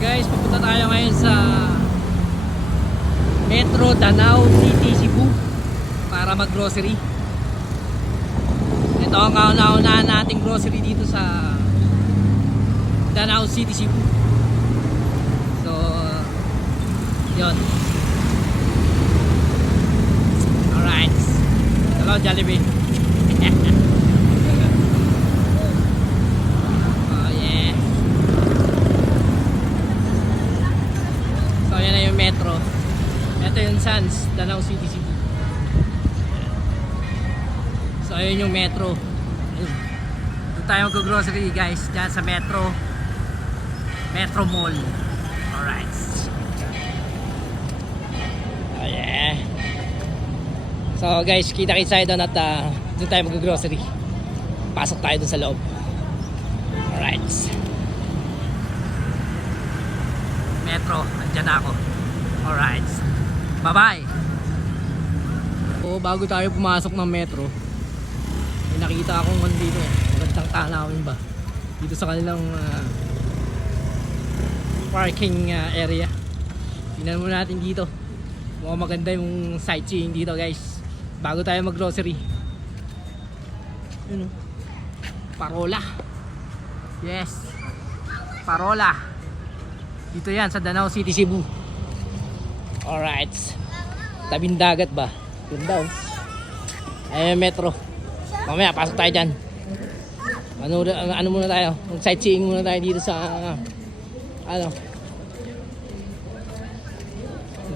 Guys, pupunta tayo ngayon sa Metro Danao City, Cebu para mag-grocery. Ito ang kauna-unahan nating grocery dito sa Danao City, Cebu. So, yun. Alright. Hello, Jollibee. Oh, yeah. So, yan na yung metro. Ito yung Sans, Danao City, Cebu. So, ayun yung metro. Dito tayo mag-grocery guys, dyan sa metro Mall. Alright. Oh yeah. So guys, kita-kita tayo doon at doon tayo mag-grocery. Pasok tayo doon sa loob. Alright. Metro, andyan na ako. Alright. Bye-bye. So, bago tayo pumasok ng metro, may nakita akong dito magandang tanawin ba dito sa kanilang parking area. Tingnan muna natin dito. Mukhang maganda yung sightseeing dito guys bago tayo mag grocery. Yun, Parola. Yes, Parola. Dito yan sa Danao City, Cebu. Alright. Tabing dagat ba? Ganda ayun metro. Mamaya pasok tayo dyan. Ano muna tayo, sightseeing muna tayo dito sa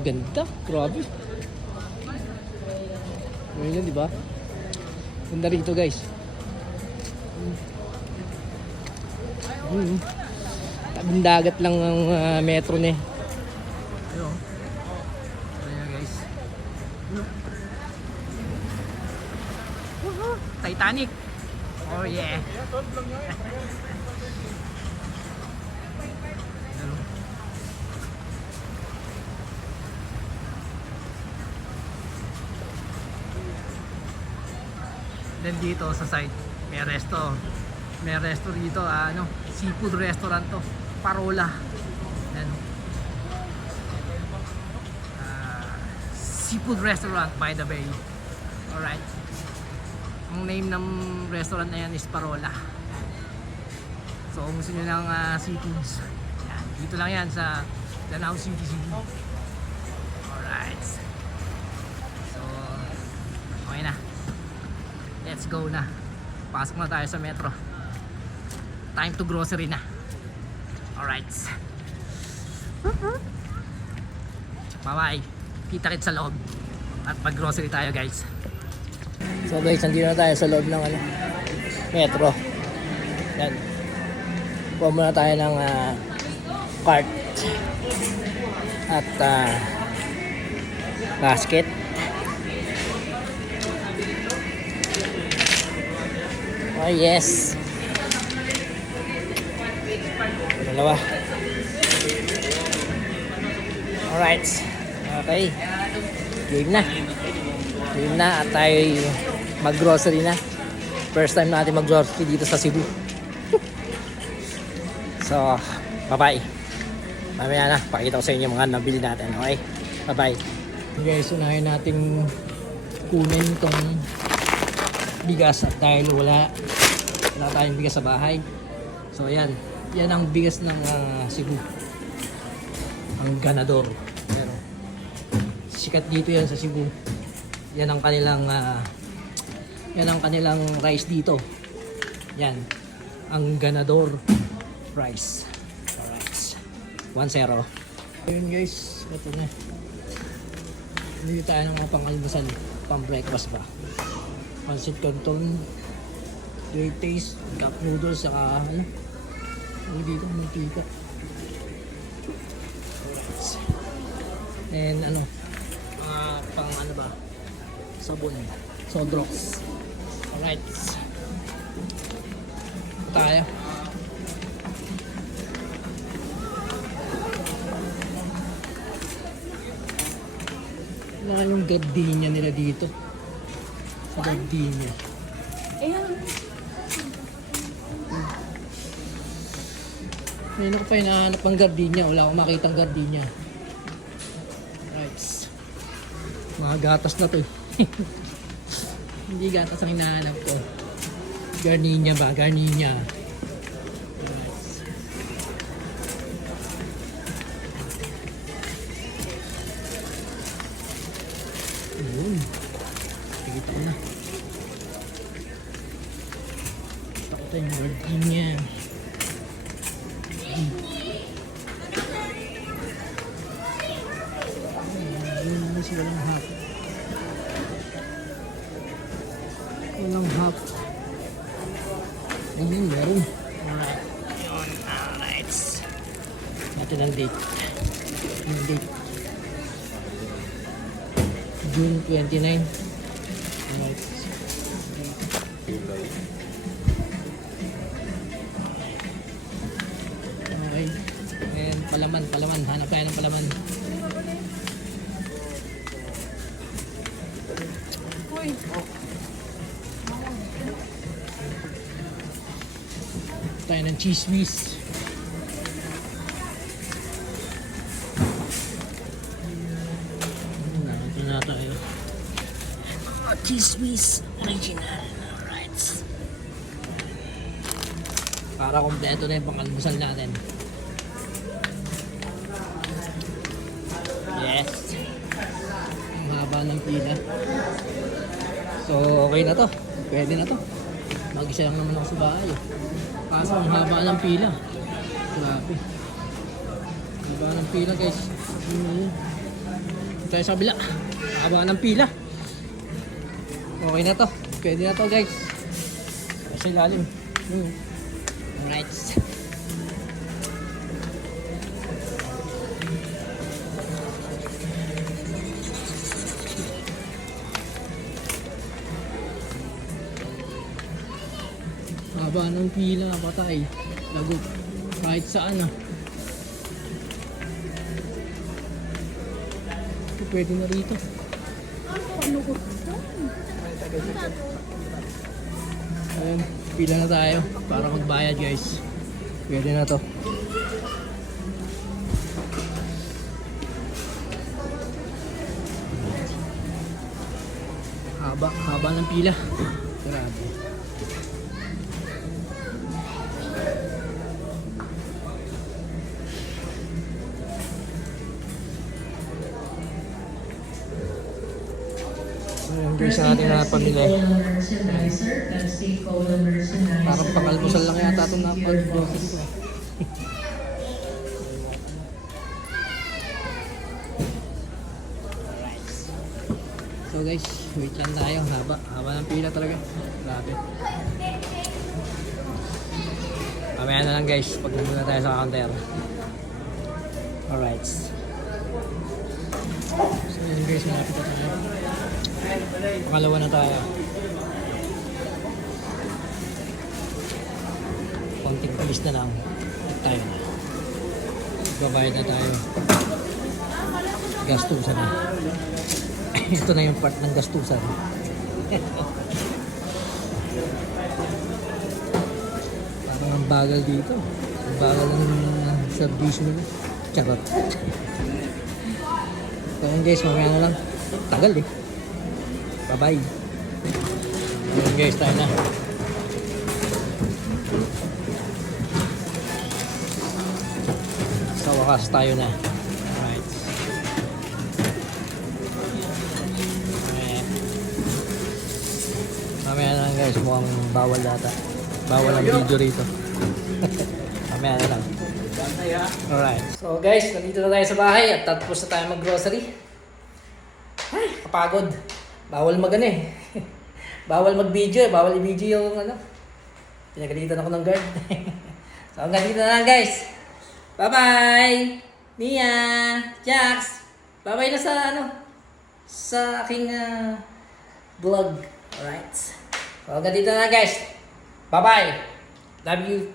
ganda, grabe. Ganyan, di ba? Ganda rito, guys. Tabing dagat lang ang metro niya. Ayun. Ayan, guys. Titanic. Oh yeah. Then dito sa side may resto. May resto dito, seafood restaurant to, Parola. Yan. Seafood restaurant by the bay. Alright. Ang name ng restaurant na yan is Parola. So kung gusto nyo ng seafoods, yan, dito lang yan sa Danao City, Cebu. Alright. So okay na. Let's go na. Pasok na tayo sa metro. Time to grocery na. Alright. Bye-bye. Kita-kits sa loob. At mag-grocery tayo guys. So guys, nandito na tayo sa loob ng metro. Yan. Kuha muna tayo ng cart at basket. Oh yes. Dalawa. Alright. Okay. Game na. Game na at tayo mag-grocery na. First time natin mag-grocery dito sa Cebu. So, bye-bye. Mamaya na, pakita ko sa inyo mga nabili natin. Okay? Bye-bye. Guys, unahin natin kunin itong bigas at dahil wala tayong bigas sa bahay. So, yan ang bigas ng Cebu. Ang ganador. Pero, sikat dito yan sa Cebu. Yan ang kanilang rice dito. Yan ang ganador rice. Alright. 1-0. Ayun guys, ito na. Hindi tayo ng mga pang-almusal, pang-breakfast ba. Pancit canton, great taste, cup noodles, saka dito may tika. Alright. And pang ba? Sabon. Sodrox. Alright. Tayo. Wala yung gardenia nila dito. Sa gardenia. Ngayon ako pa hinahanap ng gardenia. Wala akong makitang gardenia. Right. Mga gatas na to eh. Hindi gatas ang hinahanap ko. Gardenia ba? Gardenia. Ayun. Nakikita ko na. Kita ko tayo yung gardenia. Walang hap. Walang hap. Ayun, meron. Alright. Ayun, alright. Natin ang date. Yung date. June 29. Alright. Okay. Ayan, palaman. Hanap tayo ng palaman. Tayo ng cheese whiz. Ito na tayo. Cheese whiz original. Alright. Para kompleto na yung pang-almusal natin. Yes. Ang haba ng pila. So, okay na to. Pwede na to. Mag-isa lang naman ako sa bahay. Kaso, ang haba ng pila. Grabe. Haba ng pila, guys. Tayo sa kabila. Haba ng pila. Okay na to. Pwede na to, guys. Sa ilalim. Alright. Haba ng pila, patay, lagot, kahit saan ah. Pwede na rito. Ayan, pila na tayo para magbayad, guys. Pwede na to. Haba ng pila. Grabe. Yung guys natin na pamili. Parang pang-almusal lang yata itong napag-grocery ko. So guys, wait lang tayo. Haba ng pila talaga. Grabe. Mamaya na lang guys, pag nandun na tayo sa counter. Alright. So yun guys, malapit na tayo. Pangalawa na tayo. Konting talis na lang. At tayo na. Babayad na tayo. Gastusan na. Ito na yung part ng gastusan. Parang ang bagal dito. Ang bagal ng service nila. Charot. So yun guys, mamaya na lang. Tagal eh. Bye-bye. Yun guys, tayo na. Sa wakas tayo na. Alright. Mamaya na lang guys, mukhang bawal data. Bawal ang video rito. Mamaya na lang. Alright. So guys, nandito na tayo sa bahay at tapos na tayo mag-grocery. Ay, kapagod. Bawal mag-ano eh. Bawal mag-video eh. Bawal i-video yung ano. Pinagalitan ako ng guard. So hanggang dito na lang guys. Bye-bye! Mia! Jax! Bye-bye na sa ano. Sa aking vlog. Alright. So hanggang dito na lang guys. Bye-bye! Love you!